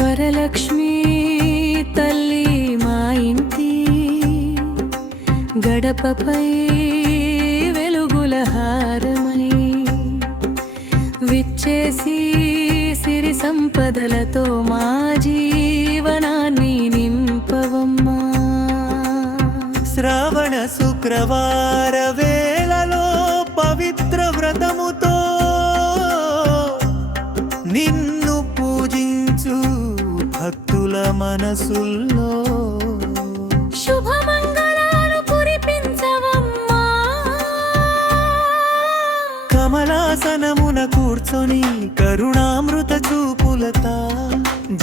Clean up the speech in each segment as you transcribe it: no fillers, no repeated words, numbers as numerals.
వరలక్ష్మి తల్లి మా ఇంటి గడపపై వెలుగుల హారమై విచ్చేసి సిరి సంపదలతో మా జీవనాన్ని నింపవమ్మా. శ్రావణ శుక్రవార వేళలో పవిత్ర వ్రతముతో నిన్ను పూజించు భక్తుల మనసుల్లో శుభమంగళాలు కురిపించవమ్మా. కమలాసనమున కూర్చొని కరుణామృత చూపులతా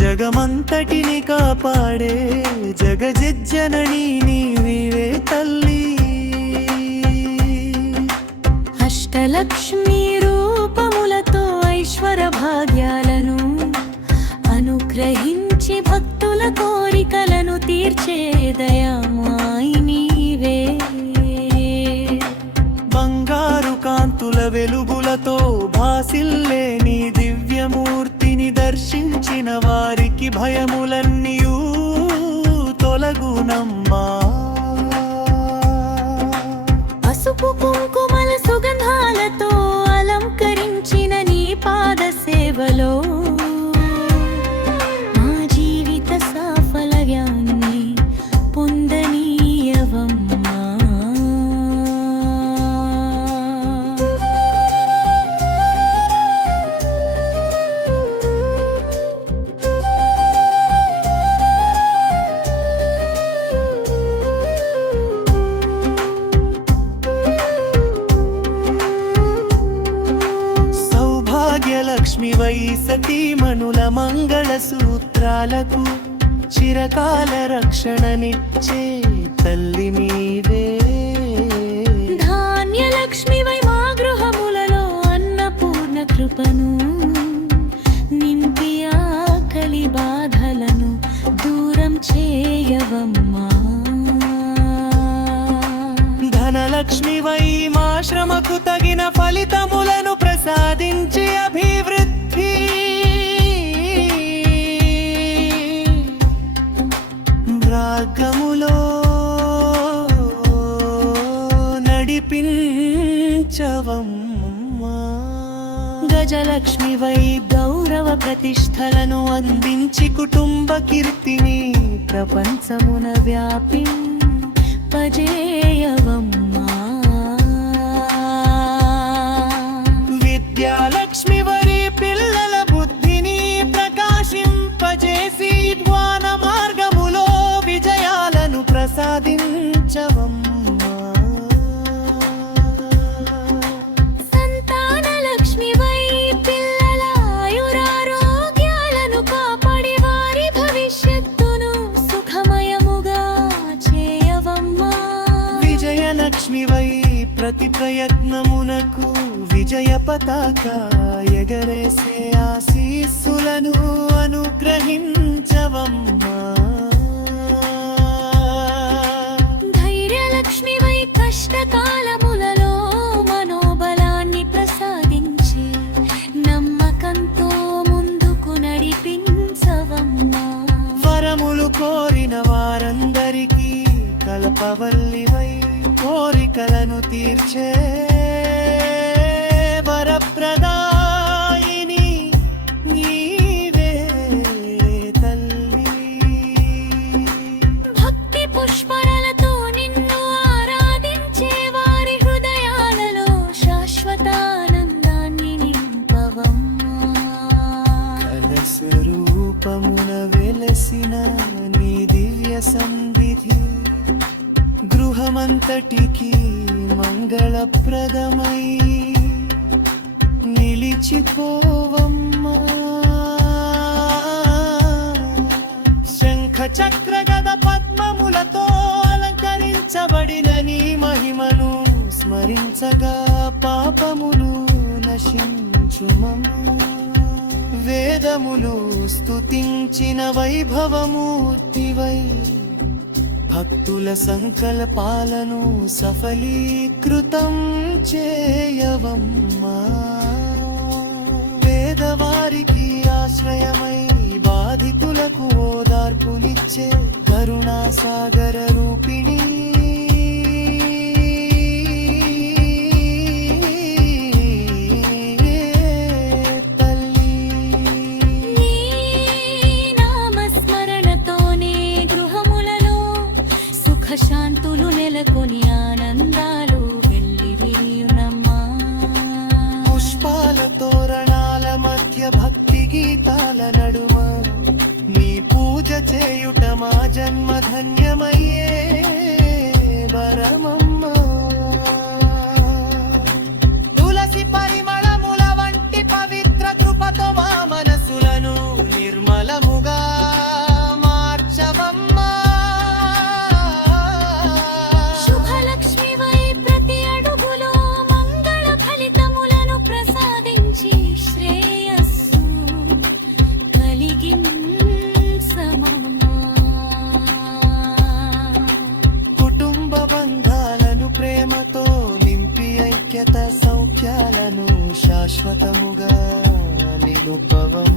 జగమంతటిని కాపాడే జగజిజ్జనని నీవే తల్లి. అష్టలక్ష్మి రూపములతో ఐశ్వర భాగ్యాలను అనుగ్రహించి భక్తుల కోరికలను తీర్చే దయామాయి నీవే. బంగారు కాంతుల వెలుగులతో భాసిల్లే నీ దివ్యమూర్తిని దర్శించిన వారికి భయములన్నీయూ తొలగునమ్మా. పసుపు కుంకుమల సుగంధాలతో అలంకరించిన నీ పాద సేవలో మా జీవిత సాఫల్యాన్ని పొందనీయవమ్మా. లక్ష్మి వై సతీమణుల మంగళ సూత్రాలకు చిరకాల రక్షణనిచ్చే తల్లి నీవే. ధాన్యలక్ష్మి వై మా గృహములలో అన్నపూర్ణ కృపను నింపి ఆకలి బాధలను దూరం చేయవమ్మా. ధనలక్ష్మి వై మా శ్రమకు తగిన ఫలితములను ప్రసాదించి అభివృద్ధి మార్గములో నడిపించవమ్మా. గజలక్ష్మి వై గౌరవ ప్రతిష్టలను అందించి కుటుంబ కీర్తిని ప్రపంచమున వ్యాపింపజేయవమ్మా. విద్యాలక్ష్మి వరి పిల్లల బుద్ధిని ప్రకాశింపజేసి జ్ఞాన మార్గములో విజయాలను ప్రసాదించవమ్మా. సంతానలక్ష్మి వై పిల్లల ఆయురారోగ్యాలను కాపాడి వారి భవిష్యత్తును సుఖమయముగా చేయవమ్మా. విజయలక్ష్మి వై ప్రతి ప్రయత్నమునకు విజయ పతాక ఎగరేసే ఆశీస్సులను అనుగ్రహించవమ్మా. ధైర్యలక్ష్మి వై కష్టకాలములలో మనోబలాన్ని ప్రసాదించి నమ్మకంతో ముందుకు నడిపించవమ్మా. వరములు కోరిన వారందరికీ కల్పవల్లి వై కోరికలను తీర్చే వరప్రదాయిని నీవే తల్లి. భక్తి పుష్పరలతో నిన్ను ఆరాధించే వారి హృదయాలలో శాశ్వతానందాన్ని నింపవమ్మా. కలస్వరూపమున వెలసిన నీ దివ్య సన్నిధి గృహమంతటికి మంగళప్రదమై నిలిచిపోవమ్మా. శంఖ చక్ర గద పద్మములతో అలంకరించబడిన నీ మహిమను స్మరించగా పాపములు నశించుమమ్మా. వేదములు స్తుతించిన వైభవమూర్తివై భక్తుల సంకల్పాలను సఫలీకృతం చేయవమ్మా. పేదవారికి ఆశ్రయమై బాధితుల సాగర రూపిణి తల్లి నీ నామస్మరణతోనే గృహములలో సుఖశాంతులు నెలకొని ఆనందాలు వెళ్ళి విరియునమ్మా. పుష్పాల తోరణాల మధ్య భక్తి గీతాల నడుమ నీ పూజ చేయుట మా జన్మ ధన్యమయ్యే వరమమ్మ. తులసి పరిమళముల వంటి పవిత్ర కృపతో మా మనసులను నిర్మలముగా మార్చవమ్మా. శుభలక్ష్మివై ప్రతి అడుగులో మంగళ ఫలితములను ప్రసాదించి శ్రేయస్సు కలిగించమమ్మా. కుటుంబ బంధాలను ప్రేమతో నింపి ఐక్యత సౌఖ్యాలను శాశ్వతముగా నిలుపవం.